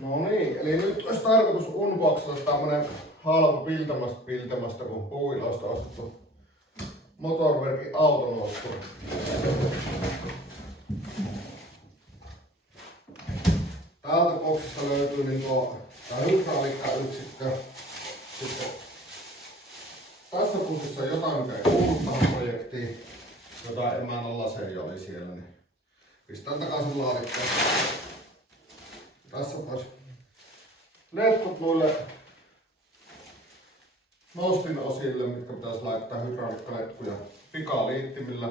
No niin, eli nyt olisi tarkoitus unboxata tämmönen halpa piltämästä kun puuilosta ostettu Motorwerkin autonosturi. Täältä boksista löytyy tää hydrauliikkayksikkö. Sitten tässä pussissa on jotain, mikä ei kuulu tähän projektiin. Jotain emännän laseja oli siellä, niin pistän takaisin laatikkoon. Tässä taas letkut noille nostin osille, mitkä pitäisi laittaa hydraulikkaletkuja pikaliittimillä.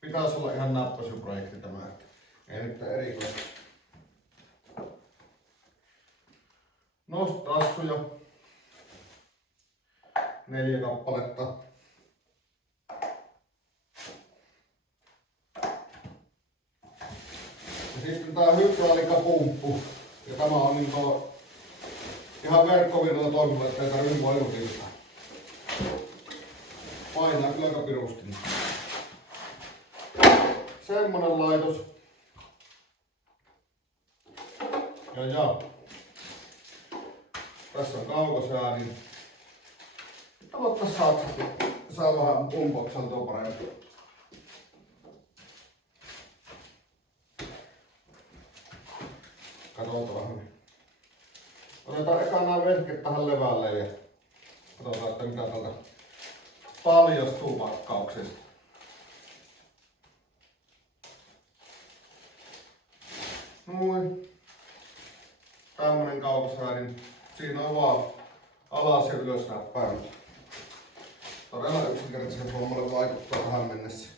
Pitäisi olla ihan näppäisyprojekti tämä, ei nyt erikoista. Nostotassuja 4 kappaletta. Ja sitten tää hydraulikkapumppu. Ja tämä on ihan verkkovirralla toimiva, ettei tarvitse voimatiltaa. Painaa kyllä aika pirusti. Semmonen laitos. Ja. Tässä on kaukosäädin. Aloittais saksasti. Saa vähän unboxantua paremmin. Katsotaan vähän. Otetaan eka nämä vehket tähän levälle ja katsotaan, että mitä täältä paljastuu pakkauksesta. Noin. Tämmönen kaukosäädin. Siinä on vaan alas ja ylös näppäimet. Todella yksinkertaisen hommalle vaikuttaa tähän mennessä.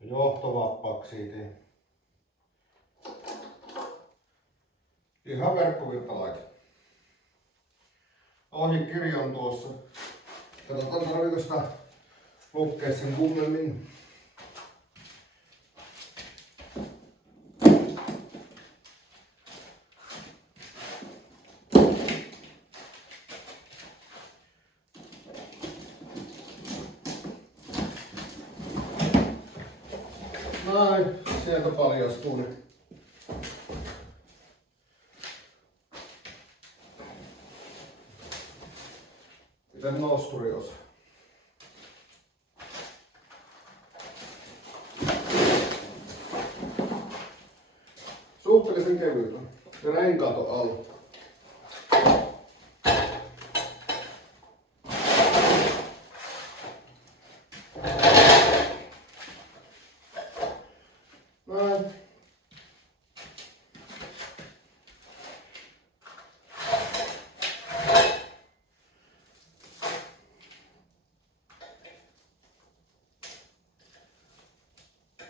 Johtovapaaksi siitä. Ihan verkkovirtalaite. Ohjekirja on tuossa. Katsotaan tarviiko sitä lukea sen kummemmin. Näin, sieltä paljastuu ne. Miten nosturi osa. Suhteellisen kevyt on. Ja renkaat on alla. Näin.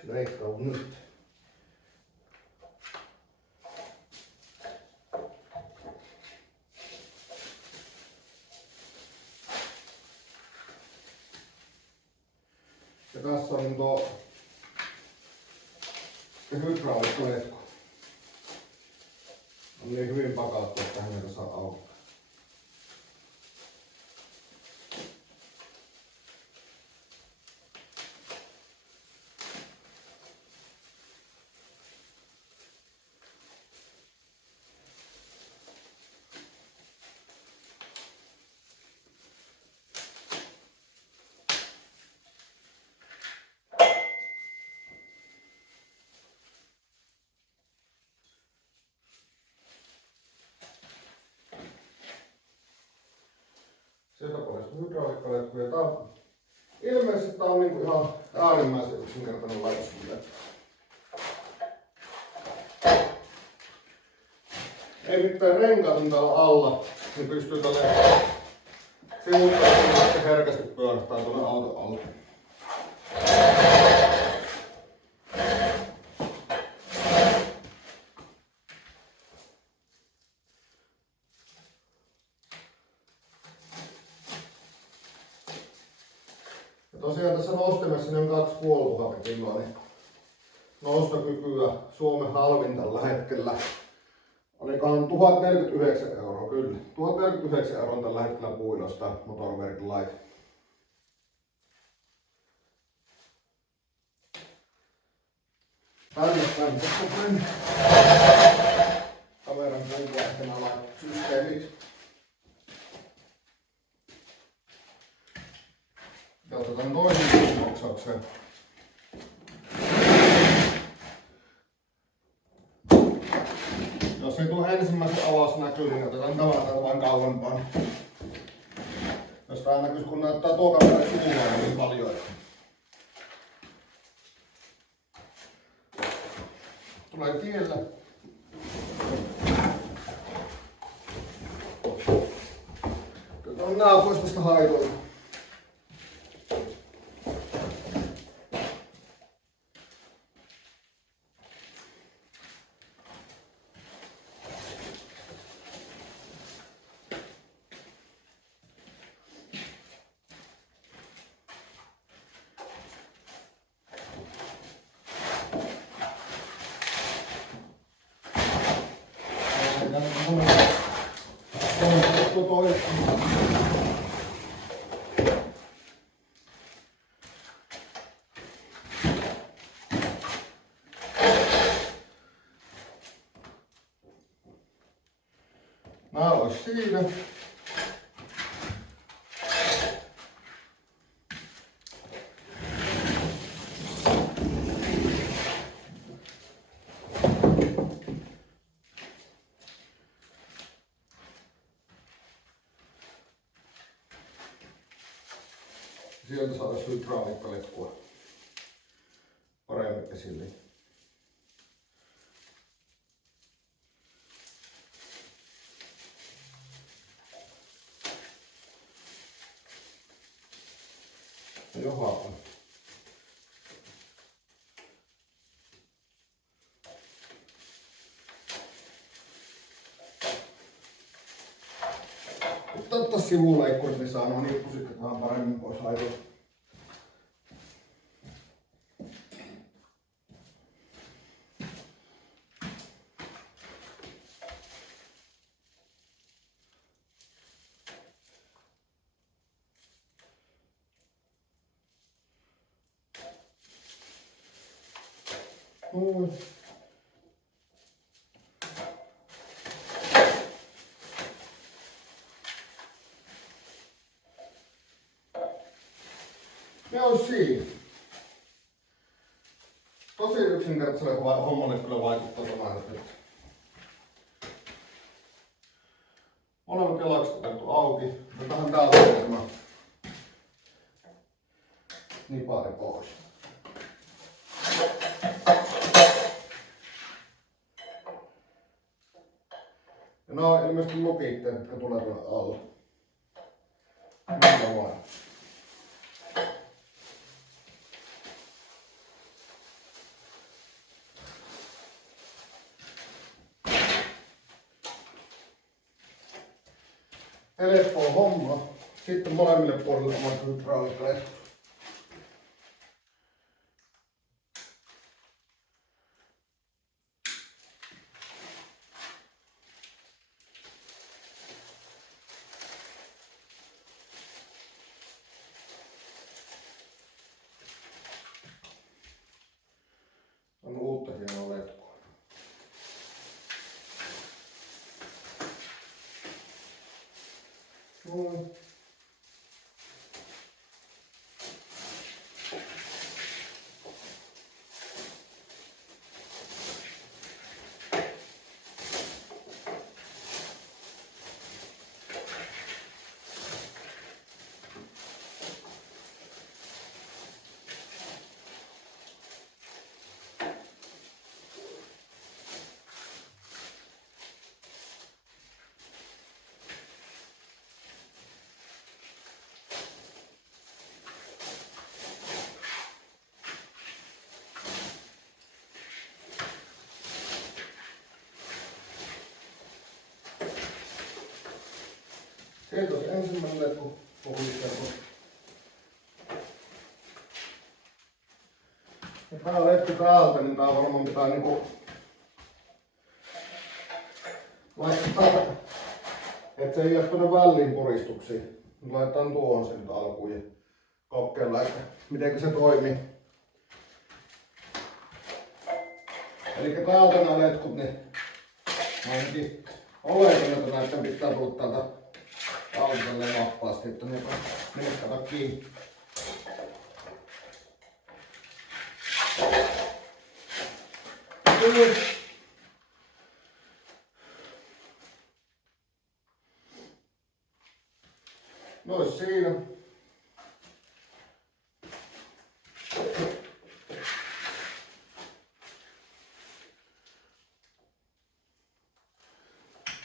Leikkaa nyt. Ja tässä on tuo hydraulikkaletku. On niin hyvin pakattu, että häneltä saa auki. Sieltä pois hydraulikkaletku. Ilmeisesti tää on ihan äärimmäisen yksinkertainen laitos. Ei mitään renkaat on täällä alla, niin pystyy tälle sivuttamaan ja herkästi pyörähtää tuonne auton alle. Ja tosiaan tässä nostimessa niin on 2,5 kiloa, niin nostokykyä Suomen halvin tällä hetkellä. Olikohan 1049 €. kyllä. 1049 € on tällä hetkellä puilosta Motorwork Light. Tänne kameran puunvaihtena laittaa systeemit. Ja otetaan toisen boksauksen. Jos ei tule ensimmäisen avas näkyy, niin otetaan tavataan vain kauempaan. Jos tää näkyis kun näyttää tuo kamera sivua niin paljon. Tulee tiellä. Otetaan nää pois tästä haitoilta. Nää ois siinä. Sieltä saadaan hydrauliikkaletkua paremmin esille. Joha on. Ottaa sivuleikkurit, niin saa nuo nippusit vähän paremmin pois haitoa. Ne on siinä. Tosi yksinkertaiselle hommalle kyllä vaikuttaa tämä nyt. Molemmat jalakset otettu auki. Otetaan täältä tämä nipari pois. Ja nämä on ilmeisesti lukitteet, jotka tulee tuonne alle. Millä vaan. Helppoa homma. Sitten molemmille puolille omat hydrauliikkaletkut. On uutta hienoa letkua. Kiitos ensimmäinen letku puhuteltu. Ja tää letku täältä, niin tää varmaan pitää niinku laittaa että se ei jää tuonne väliin puristuksiin. Laitetaan tuohon sen nyt alkuun ja kokeillaan, että miten se toimii. Eli täältä nämä letkut, niin ainakin oletan, että näiden pitää tulla täältä alta tälleen vapaasti, että ne menee kato kiinni. Nois siinä.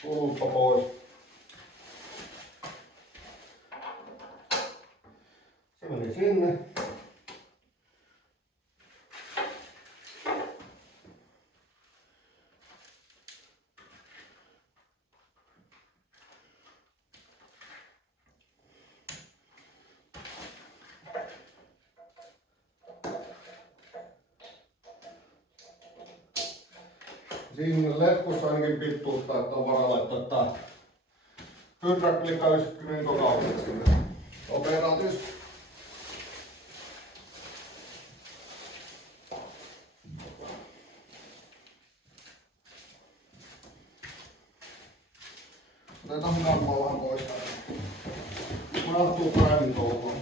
Kuluppa pois. Se meni sinne. Siinä letkussa ainakin pituutta, että on varaa laittaa tää hydraulikkayksikköinen kokoukset sinne operaatiossa. Otetaan kammaa vähän pois. Mahtuu päivin toukoon.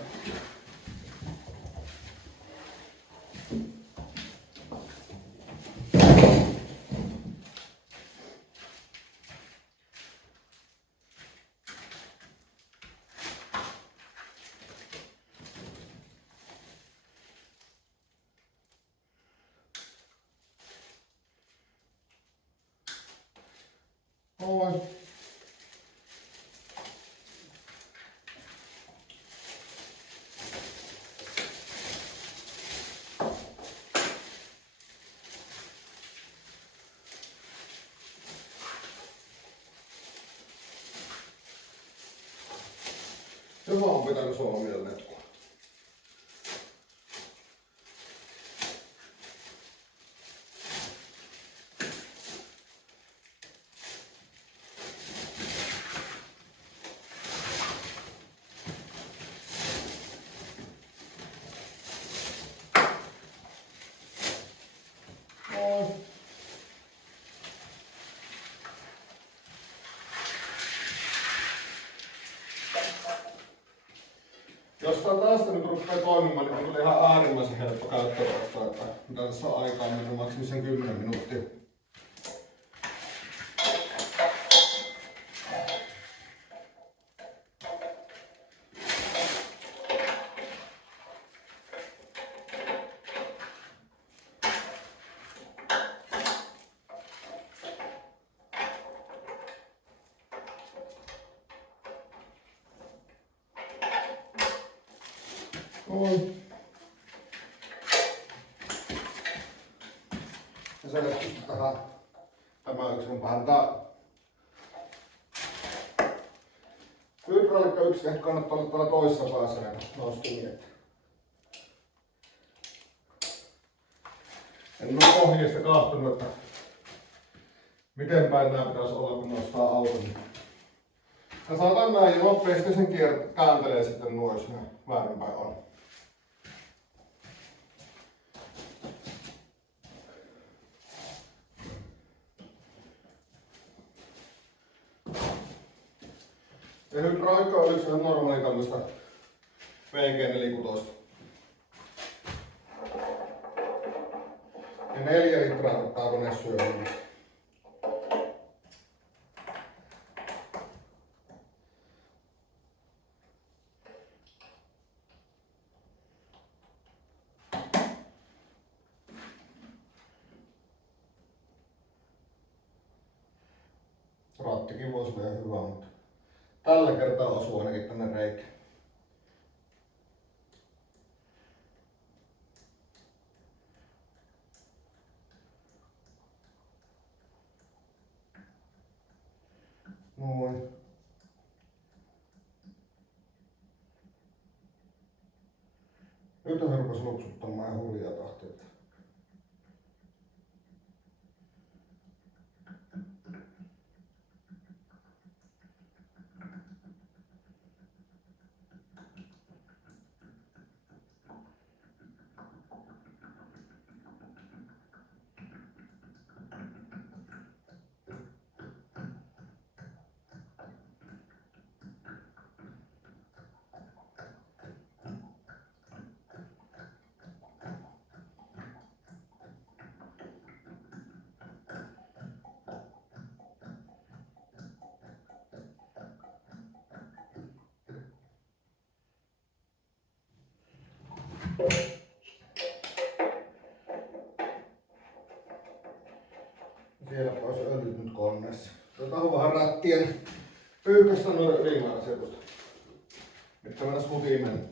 Noin. Hyvä on pitänyt solmia letkua. Jos tää tästä nyt rupeaa toimimaan, niin on ihan äärimmäisen helppo käyttöönottaa, että mitä tässä on aikaa mennä maksimissaan 10 minuuttia. Noin. Ja se letkusta tähän tämä yksi on vähän tää. Hydraulikka kannattaa olla täällä toisessa päässä näitä nostimia. En ole ohjeesta kahtunut, että miten päin nää pitäisi olla kun nostaa auton. Ja saatan näin ja nopeasti sen kääntelee sitten nuo, jos ne väärinpäin on. Ja hydraulikka on yksi ihan normaali tämmöstä VG46. Ja 4 litraa ottaa kone syömään. Rattikin voisi olla ihan hyvä, mutta tällä kertaa osuu ainakin tänne reikään. Noin. Nyt hän rupesi luksuttamaan ihan hurjaa tahtia. Siellä olisi öljyt nyt koneessa. Otetaan vähän rättien pyyhkästä noille ylimääräisetusta, mitkä mennäis hutimeen.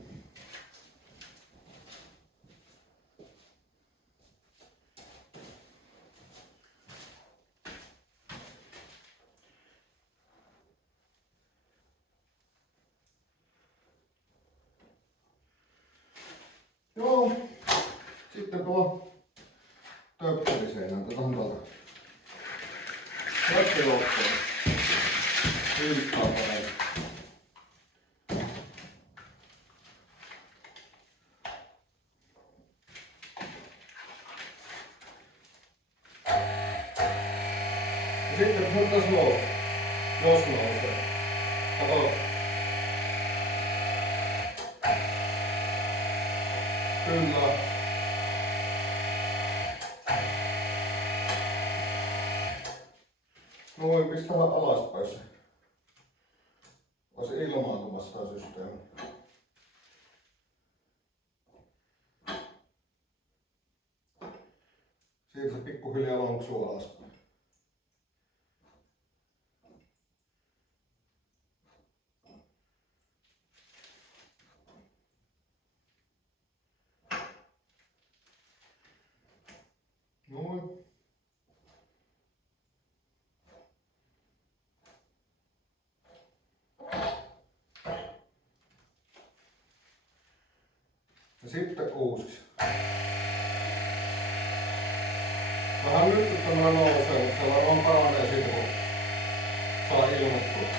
Joo, sitten tuo töppäriseinä, otetaan tuolta töppäriotteen. Ylttää päin. Ja sitten kun tässä nousee, jos nousee, kato. Kyllä. Noin, pistähän alaspäin se. Olisi ilmaantumassa tää systeemi. Siitä se pikkuhiljaa lonksuu alaspäin. Noin. Ja sitten uusiksi. Vähän nyt tämä nousee, mutta se varmaan paranee siitä, kun saa ilmoittua.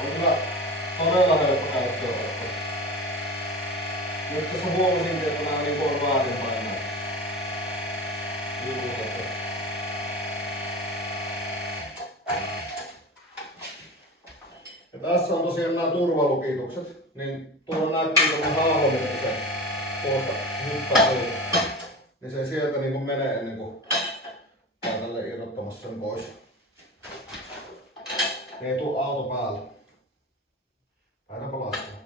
On kyllä todella helppo käyttöön. Nyt tässä huomasinkin, että nämä niin on väärinpäin näin. Ja tässä on tosiaan nämä turvalukitukset, niin tuolla näkyy tämmöinen haaho, että se tuosta hyppää tuolta. Niin se sieltä niin kuin menee ennen kuin käy tälle irrottamassa sen pois. Niin ei tuu auto päälle. Lähdetään laskemaan.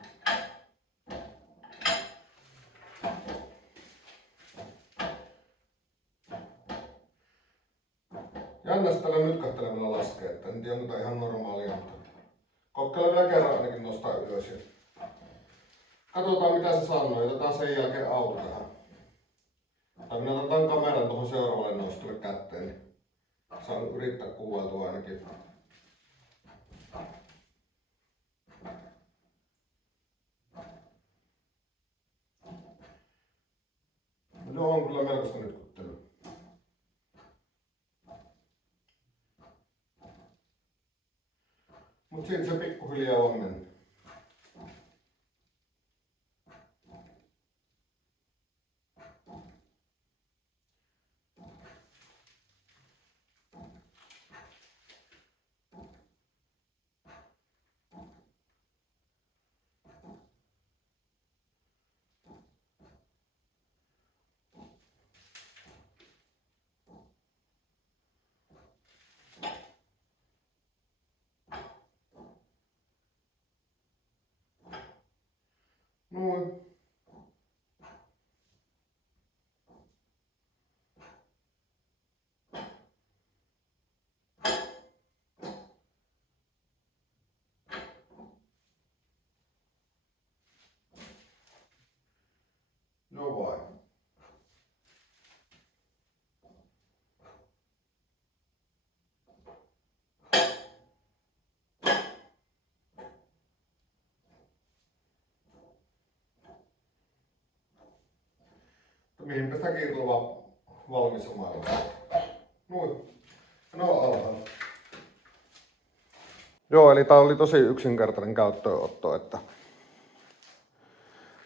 Jännästelen nyt katselemalla laskea, että en tiedä onko ihan normaalia, mutta kokeillaan vielä kerran ainakin nostaa ylös. Katsotaan mitä se sanoo, otetaan sen jälkeen auto tähän. Tai minä otetaan kameran tuohon seuraavalle nostolle kätteen, niin saan yrittää kuvailtua ainakin. No on kyllä melkoista nytkyttelyä. Mut siitä se pikkuhiljaa on mennyt. Noin. No vai. Mihinpä sitä kiirtulua valmis maailma. Noin. No alhaalla. Joo, eli tää oli tosi yksinkertainen käyttöönotto, että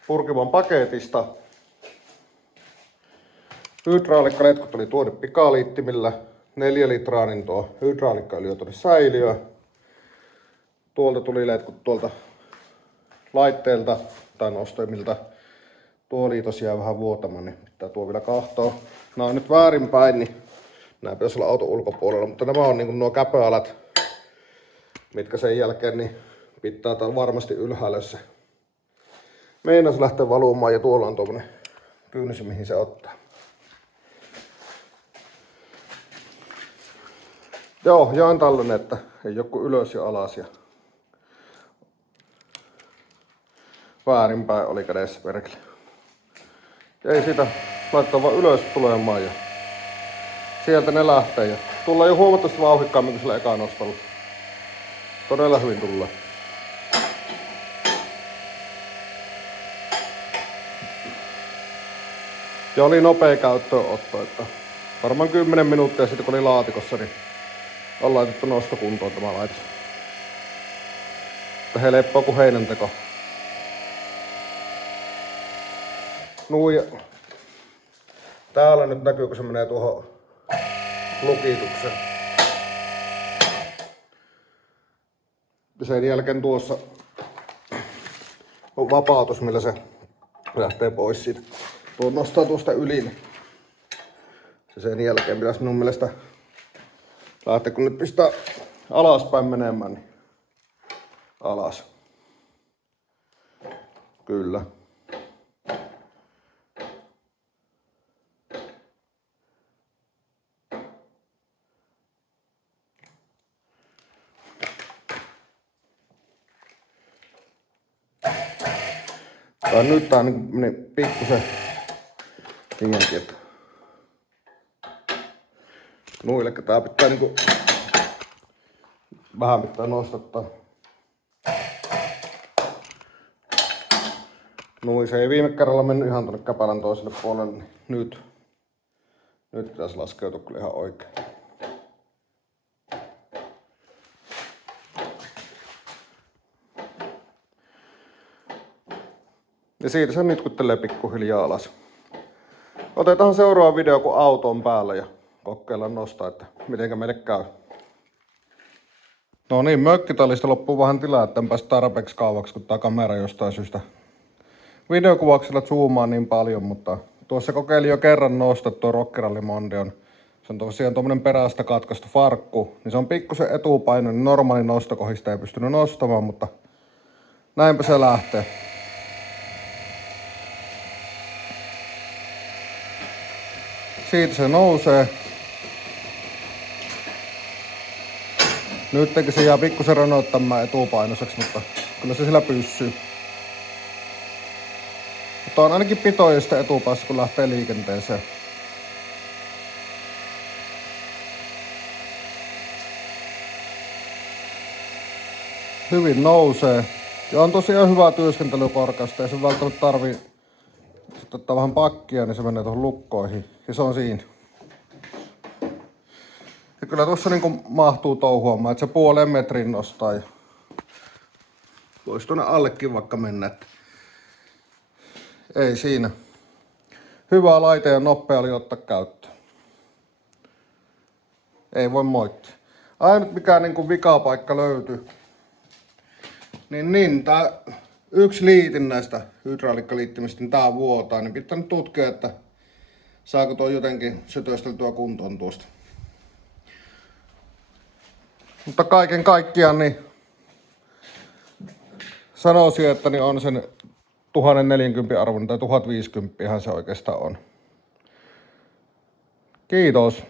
purkivan paketista hydraalikkaletkut oli tuote pikaliittimillä, 4 litraa, niin tuo hydraalikkaöljy tuonne säiliöön. Tuolta tuli letkut tuolta laitteelta tai nostimilta. Tuo liitos jää vähän vuotamaan, niin pitää tuo vielä kahtoo. Nämä on nyt väärinpäin, niin nämä pitäisi olla auton ulkopuolella, mutta nämä on niin nuo käpöalat mitkä sen jälkeen niin pitää täällä varmasti ylhäällä, jos se meinas lähtee valumaan, ja tuolla on tuommoinen kynsi, mihin se ottaa. Joo, jaan tällainen, että ei joku ylös ja alas ja väärinpäin oli kädessä perkele. Ei sitä, laittaa vaan ylös tulemaan ja sieltä ne lähtee ja tullaan jo huomattavasti vauhdikkaammin kuin sillä eka nostolla. Todella hyvin tullaan. Ja oli nopea käyttöönotto, että varmaan 10 minuuttia sitten kun oli laatikossa, niin on laitettu nostokuntoon tämä laitos. Että helppoa kuin heinänteko. Nuija. Täällä nyt näkyy, kun se menee tuohon lukitukseen. Ja sen jälkeen tuossa on vapautus, millä se lähtee pois siitä. Tuo nostaa tuosta yli. Niin sen jälkeen pitäisi minun mielestä lähteä, kun nyt pistää alaspäin menemään, niin alas. Kyllä. Tai nyt tää meni pikkusen hingenkin, että nuille tää pitää niinku vähän pitää nostattaa. Nui se ei viime kerralla mennyt ihan tonne käpälän toiselle puolelle, niin nyt pitäisi laskeutua kyllä ihan oikein. Ja siitä se nitkuttelee pikkuhiljaa alas. Otetaan seuraava video, kun auto on päällä ja kokeillaan nostaa, että mitenkä meille käy. No niin, mökkitallista loppuu vähän tilaa, että en päästä tarpeeksi kauaksi, kun tää kamera jostain syystä videokuvauksella zoomaa niin paljon, mutta tuossa kokeilin jo kerran nostaa tuo Rockerally Mondeon. Se on tosiaan tuommoinen perästä katkaistu farkku, niin se on pikkusen etupaino, niin normaali nostokohdista ei pystynyt nostamaan, mutta näinpä se lähtee. Siitä se nousee. Nyt se jää pikkusen ranoittamaan etupainoiseksi, mutta kyllä se sillä pysyy. Mutta on ainakin pitoja sitten etupäässä, kun lähtee liikenteeseen. Hyvin nousee. Ja on tosiaan hyvä työskentelykorkeusta. Ei se välttämättä tarvii sitten ottaa vähän pakkia, niin se menee tuohon lukkoihin. Ja se on siinä. Ja kyllä tuossa niinku mahtuu touhuamaan, että se puoleen metrin nostaa. Ja voisi tuonne allekin vaikka mennä. Että ei siinä. Hyvä laite ja nopea oli ottaa käyttöön. Ei voi moittia. Ainut mikä niinku vikapaikka löytyy. Niin tää yksi liitin näistä hydraulikkaliittimistä, niin tää vuotaa, niin pitää nyt tutkia, että saako tuo jotenkin sytösteltyä kuntoon tuosta. Mutta kaiken kaikkiaan niin sanoisin, että niin on sen 1040 arvon tai 1050 se oikeastaan on. Kiitos.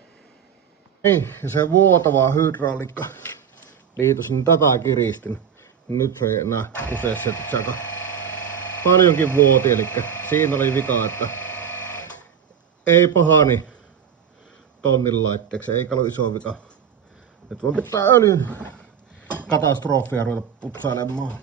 Niin, ja se vuotava hydraulikka liitos, niin tätä kiristin. Nyt se ei enää kuseessa, että se aika paljonkin vuoti, eli siinä oli vika, että ei pahani tonnin laitteeksi, eikä ollut iso vika. Nyt voi pitää öljyn katastrofia ruveta putsailemaan.